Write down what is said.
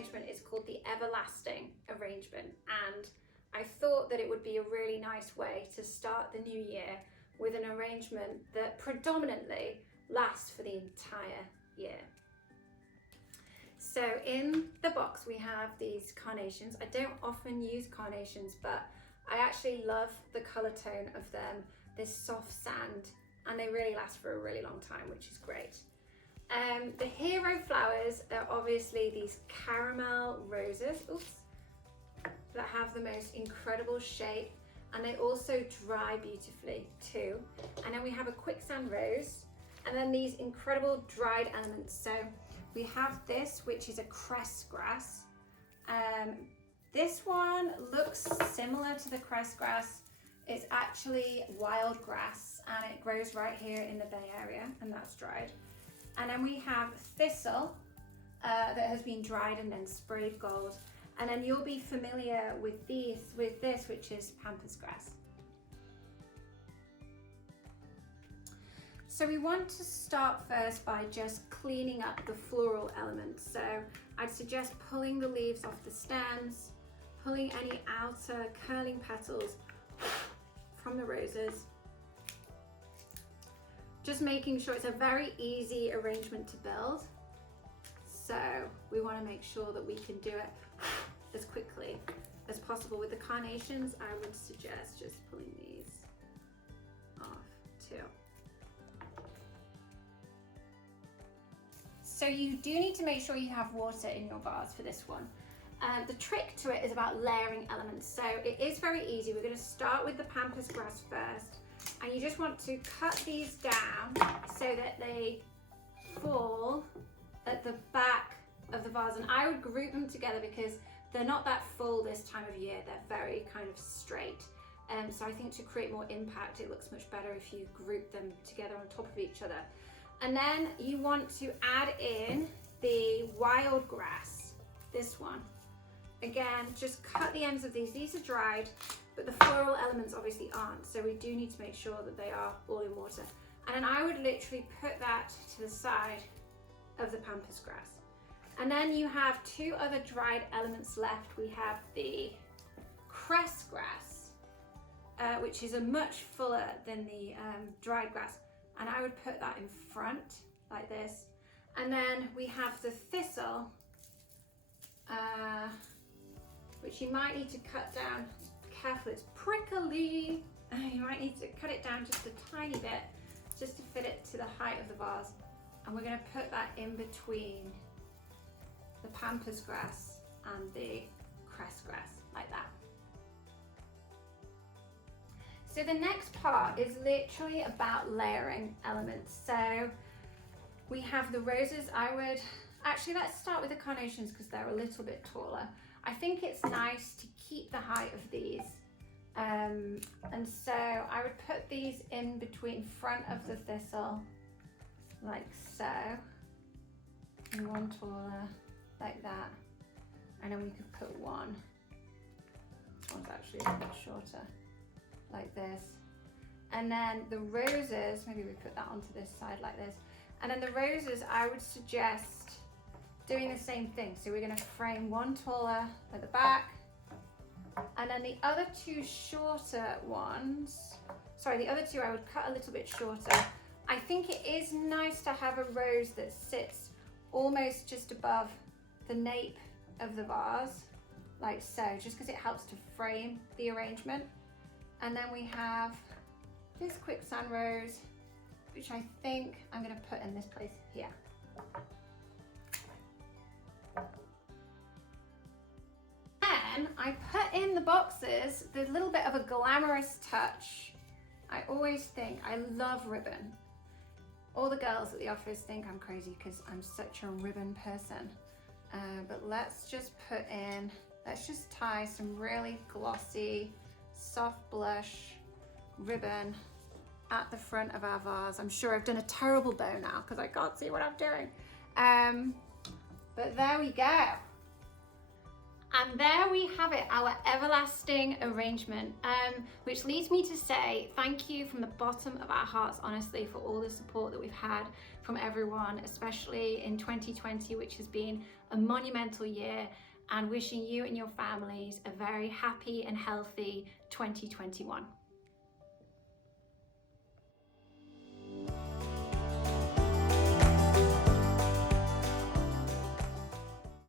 arrangement is called the Everlasting arrangement, and I thought that it would be a really nice way to start the new year with an arrangement that predominantly lasts for the entire year. So in the box we have these carnations. I don't often use carnations, but I actually love the colour tone of them, this soft sand, and they really last for a really long time, which is great. The hero flowers are obviously these caramel roses, that have the most incredible shape, and they also dry beautifully too. And then we have a quicksand rose, and then these incredible dried elements. So we have this, which is a cress grass. This one looks similar to the cress grass. It's actually wild grass, and it grows right here in the Bay Area, and that's dried. And then we have thistle that has been dried and then sprayed gold. And then you'll be familiar with this, which is pampas grass. So we want to start first by just cleaning up the floral elements. So I'd suggest pulling the leaves off the stems, pulling any outer curling petals from the roses. Just making sure it's a very easy arrangement to build. So we want to make sure that we can do it as quickly as possible. With the carnations, I would suggest just pulling these off too. So you do need to make sure you have water in your vase for this one. The trick to it is about layering elements. So it is very easy. We're going to start with the pampas grass first, and you just want to cut these down so that they fall at the back of the vase. And I would group them together because they're not that full this time of year. They're very kind of straight. So I think to create more impact, it looks much better if you group them together on top of each other. And then you want to add in the wild grass, this one. Again, just cut the ends of these. These are dried, but the floral elements obviously aren't. So we do need to make sure that they are all in water. And then I would literally put that to the side of the pampas grass. And then you have two other dried elements left. We have the cress grass, which is a much fuller than the dried grass. And I would put that in front like this. And then we have the thistle, which you might need to cut down. Careful, it's prickly. You might need to cut it down just a tiny bit, just to fit it to the height of the vase. And we're going to put that in between the pampas grass and the cress grass, like that. So the next part is literally about layering elements. So we have the roses. Actually, let's start with the carnations because they're a little bit taller. I think it's nice to keep the height of these. And so I would put these in between front of the thistle, like so. And one taller, like that. And then we could put one. This one's actually a bit shorter, like this. And then the roses, maybe we put that onto this side like this. And then the roses, I would suggest doing the same thing. So we're going to frame one taller at the back, and then the other two shorter ones, the other two I would cut a little bit shorter. I think it is nice to have a rose that sits almost just above the nape of the vase, like so, just because it helps to frame the arrangement. And then we have this quicksand rose, which I think I'm going to put in this place here. Then I put in the boxes the little bit of a glamorous touch. I always think I love ribbon. All the girls at the office think I'm crazy because I'm such a ribbon person. But let's just tie some really glossy, soft blush ribbon at the front of our vase. I'm sure I've done a terrible bow now because I can't see what I'm doing. But there we go. And there we have it, our everlasting arrangement, which leads me to say thank you from the bottom of our hearts, honestly, for all the support that we've had from everyone, especially in 2020, which has been a monumental year, and wishing you and your families a very happy and healthy 2021.